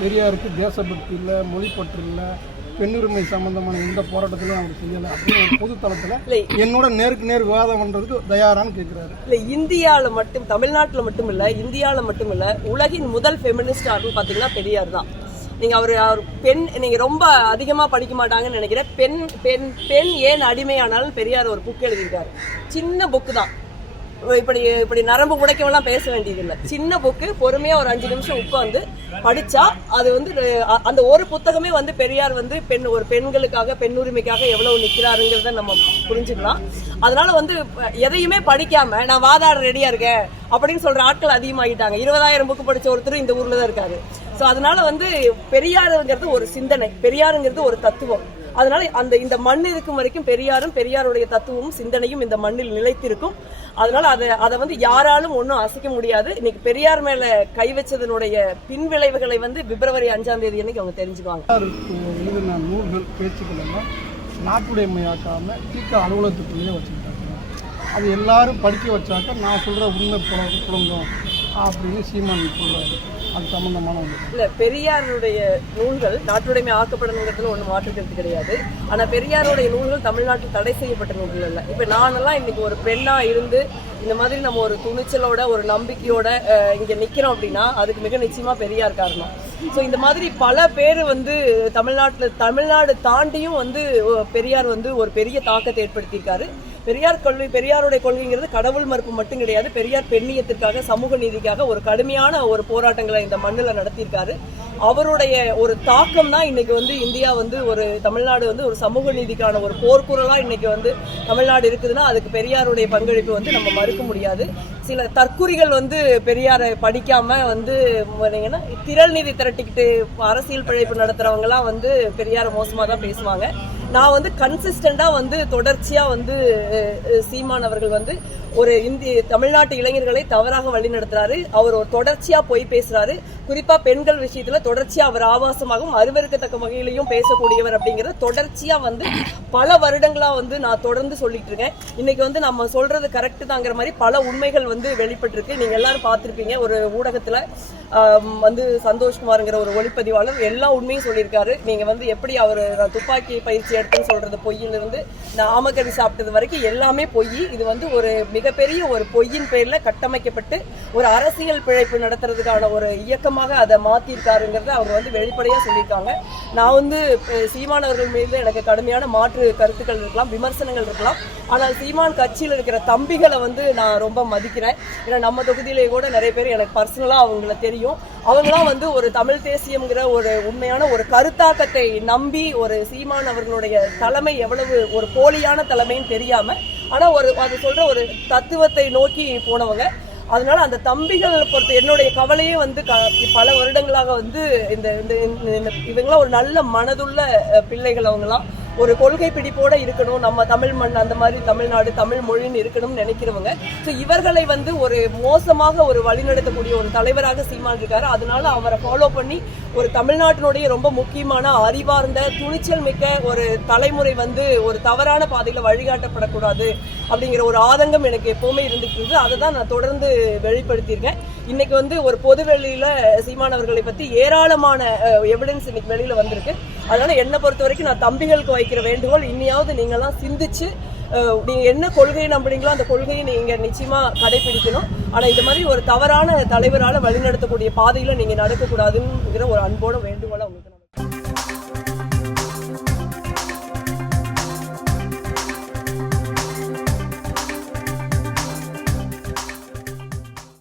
பெரியாருக்கு தேசபக்தி இல்லை, மொழிப்பற்று இல்லை, பெண்ணுரிமை சம்பந்தமான எந்த போராட்டத்திலையும் அவர் செய்யலை அப்படின்னு ஒரு பொது தளத்தில் என்னோட நேருக்கு நேர் விவாதம் பண்ணுறதுக்கு தயாரான்னு கேட்குறாரு. இல்லை, இந்தியாவில் மட்டும், தமிழ்நாட்டில் மட்டும் இல்லை, இந்தியாவில் மட்டும் இல்லை, உலகின் முதல் ஃபெமினிஸ்ட் ஆர்னு பார்த்தீங்கன்னா பெரியார் தான். நீங்கள் அவர் பெண், நீங்கள் ரொம்ப அதிகமாக படிக்க மாட்டாங்கன்னு நினைக்கிறேன். பெண் பெண் பெண் ஏன் அடிமையானாலும் பெரியார் ஒரு புக் எழுதியிருக்காரு. சின்ன புக்கு தான், இப்படி நரம்பு உடைக்கவெல்லாம் பேச வேண்டியதில்லை. சின்ன புக்கு, பொறுமையா ஒரு 5 நிமிஷம் உட்காந்து படிச்சா அது வந்து அந்த ஒரு புத்தகமே வந்து பெரியார் வந்து ஒரு பெண்களுக்காக, பெண்ணுரிமைக்காக எவ்வளவு நிற்கிறாருங்கிறத நம்ம புரிஞ்சுக்கலாம். அதனால வந்து எதையுமே படிக்காம நான் வாதாட ரெடியா இருக்கேன் அப்படின்னு சொல்ற ஆட்கள் அதிகமாகிட்டாங்க. 20,000 புக்கு படிச்ச ஒருத்தர் இந்த ஊர்ல தான் இருக்காரு. ஸோ அதனால வந்து பெரியாருங்கிறது ஒரு சிந்தனை, பெரியாருங்கிறது ஒரு தத்துவம். அதனால இந்த மண் இருக்கும் வரைக்கும் பெரியாரும், பெரியாருடைய தத்துவமும் சிந்தனையும் இந்த மண்ணில் நிலைத்திருக்கும். அதனால அதை வந்து யாராலும் ஒன்றும் அசைக்க முடியாது. இன்னைக்கு பெரியார் மேல கை வச்சதனுடைய பின்விளைவுகளை வந்து பிப்ரவரி 5ஆம் தேதி அன்னைக்கு அவங்க தெரிஞ்சுக்குவாங்க. எழுதின நூல்கள், பேச்சுக்கள் எல்லாம் நாட்டுடைமையாக்காம தீக்க அலுவலகத்துக்குள்ளேயே வச்சுக்கிட்டாங்க. அது எல்லாரும் படிக்க வச்சாக்க நான் சொல்ற உண்மை புலங்கும் அப்படின்னு சீமான் சொல்றாரு. அது சம்பந்தமான ஒன்று இல்லை, பெரியாருடைய நூல்கள் நாட்டுடைமை ஆக்கப்படணுங்கிறதுல ஒன்றும் மாற்றுக்கிறது கிடையாது. ஆனால் பெரியாருடைய நூல்கள் தமிழ்நாட்டில் தடை செய்யப்பட்ட நூல்கள் இல்லை. இப்போ நானெல்லாம் இன்னைக்கு ஒரு பெண்ணாக இருந்து இந்த மாதிரி நம்ம ஒரு துணிச்சலோட, ஒரு நம்பிக்கையோட இங்கே நிற்கிறோம் அப்படின்னா அதுக்கு மிக நிச்சயமாக பெரியார் காரணம். ஸோ இந்த மாதிரி பல பேர் வந்து தமிழ்நாடு தாண்டியும் வந்து பெரியார் வந்து ஒரு பெரிய தாக்கத்தை ஏற்படுத்தியிருக்காரு. பெரியாருடைய கொள்கைங்கிறது கடவுள் மறுப்பு மட்டும் கிடையாது. பெரியார் பெண்ணியத்திற்காக, சமூக நீதிக்காக ஒரு கடுமையான ஒரு போராட்டங்களை இந்த மண்ணில் நடத்தியிருக்காரு. அவருடைய ஒரு தாக்கம் தான் இன்னைக்கு வந்து இந்தியா வந்து ஒரு தமிழ்நாடு வந்து ஒரு சமூக நீதிக்கான ஒரு போர்க்குரலா இன்னைக்கு வந்து தமிழ்நாடு இருக்குதுன்னா அதுக்கு பெரியாருடைய பங்களிப்பு வந்து நம்ம மறுக்க முடியாது. சில தற்குறிகள் வந்து பெரியாரை படிக்காம வந்து திரள் நிதி திரட்டிக்கிட்டு அரசியல் பிழைப்பு நடத்துறவங்க எல்லாம் வந்து பெரியாரை மோசமா தான் பேசுவாங்க. நான் வந்து கன்சிஸ்டண்டா வந்து தொடர்ச்சியா வந்து சீமான் அவர்கள் வந்து ஒரு தமிழ்நாட்டு இளைஞர்களை தவறாக வழி நடத்துறாரு. அவர் ஒரு தொடர்ச்சியா போய் பேசுறாரு. குறிப்பா பெண்கள் விஷயத்துல தொடர்ச்சியா அவர் ஆபாசமாகவும் அருவருக்கத்தக்க வகையிலையும் பேசக்கூடியவர் அப்படிங்கறத தொடர்ச்சியா வந்து பல வருடங்களா வந்து நான் தொடர்ந்து சொல்லிட்டு இருக்கேன். இன்னைக்கு வந்து நம்ம சொல்றது கரெக்ட் தாங்கிற மாதிரி பல உண்மைகள் வந்து வெளிப்பட்டிருக்கு. நீங்க எல்லாரும் பார்த்திருப்பீங்க. ஒரு ஊடகத்துல வந்து சந்தோஷ்குமார்ங்கிற ஒரு ஒளிப்பதிவாளர் எல்லா உண்மையும் சொல்லியிருக்காரு. நீங்க வந்து எப்படி அவர் துப்பாக்கி பயிற்சி எடுத்துன்னு சொல்றது பொய்யிலிருந்து நான் ஆமக்கறி சாப்பிட்டது வரைக்கும் எல்லாமே பொய். இது வந்து ஒரு மிகப்பெரிய ஒரு பொய்யின் பேர்ல கட்டமைக்கப்பட்டு ஒரு அரசியல் பிழைப்பு நடத்துறதுக்கான ஒரு இயக்கமாக அதை மாத்திருக்காருங்கிறத அவங்க வந்து வெளிப்படையா சொல்லியிருக்காங்க. நான் வந்து சீமான் அவர்கள் மீது எனக்கு கடுமையான மாற்று கருத்துக்கள் இருக்கலாம், விமர்சனங்கள் இருக்கலாம். ஆனால் சீமான் கட்சியில் இருக்கிற தம்பிகளை வந்து நான் ரொம்ப மதிக்கிறேன். ஏன்னா நம்ம தொகுதியிலேயே கூட நிறைய பேர் எனக்கு பர்சனலா அவங்கள தெரியும். அவங்களாம் வந்து ஒரு தமிழ் தேசியம்ங்கிற ஒரு உண்மையான ஒரு கருத்தாக்கத்தை நம்பி ஒரு சீமான் அவர்களுடைய தலைமை எவ்வளவு ஒரு போலியான தலைமைன்னு தெரியாம ஆனா அது சொல்ற ஒரு தத்துவத்தை நோக்கி போனவங்க. அதனால அந்த தம்பிகள் பொறுத்த என்னுடைய கவலையே வந்து பல வருடங்களாக வந்து இவங்களாம் ஒரு நல்ல மனதுள்ள பிள்ளைகள். அவங்களாம் ஒரு கொள்கை பிடிப்போட இருக்கணும், நம்ம தமிழ் மண் அந்த மாதிரி தமிழ்நாடு தமிழ் மொழின்னு இருக்கணும்னு நினைக்கிறவங்க. ஸோ இவர்களை வந்து ஒரு மோசமாக ஒரு வழிநடத்தக்கூடிய ஒரு தலைவராக சீமான் இருக்காரு. அதனால அவரை ஃபாலோ பண்ணி ஒரு தமிழ்நாட்டினுடைய ரொம்ப முக்கியமான அறிவார்ந்த துணிச்சல் மிக்க ஒரு தலைமுறை வந்து ஒரு தவறான பாதையில வழிகாட்டப்படக்கூடாது அப்படிங்கிற ஒரு ஆதங்கம் எனக்கு எப்பவுமே இருந்துட்டு இருக்கு. அதை தான் நான் தொடர்ந்து வெளிப்படுத்தியிருக்கேன். இன்னைக்கு வந்து ஒரு பொது வெளியில சீமான் அவர்களை பத்தி ஏராளமான எவிடன்ஸ் இன்னைக்கு வெளியில வந்திருக்கு. அதனால என்னை பொறுத்த வரைக்கும் நான் தம்பிகளுக்கு வைக்கிற வேண்டுகோள், இன்னையாவது நீங்கெல்லாம் சிந்திச்சு நீங்க என்ன கொள்கையை நம்புறீங்களோ அந்த கொள்கையை நீங்க நிச்சயமா கடைபிடிக்கணும். ஆனா இந்த மாதிரி ஒரு தவறான தலைவரால வழிநடத்தக்கூடிய பாதையில நீங்க நடக்கக்கூடாதுங்கிற ஒரு அன்போட வேண்டுகோளை உங்களுக்கு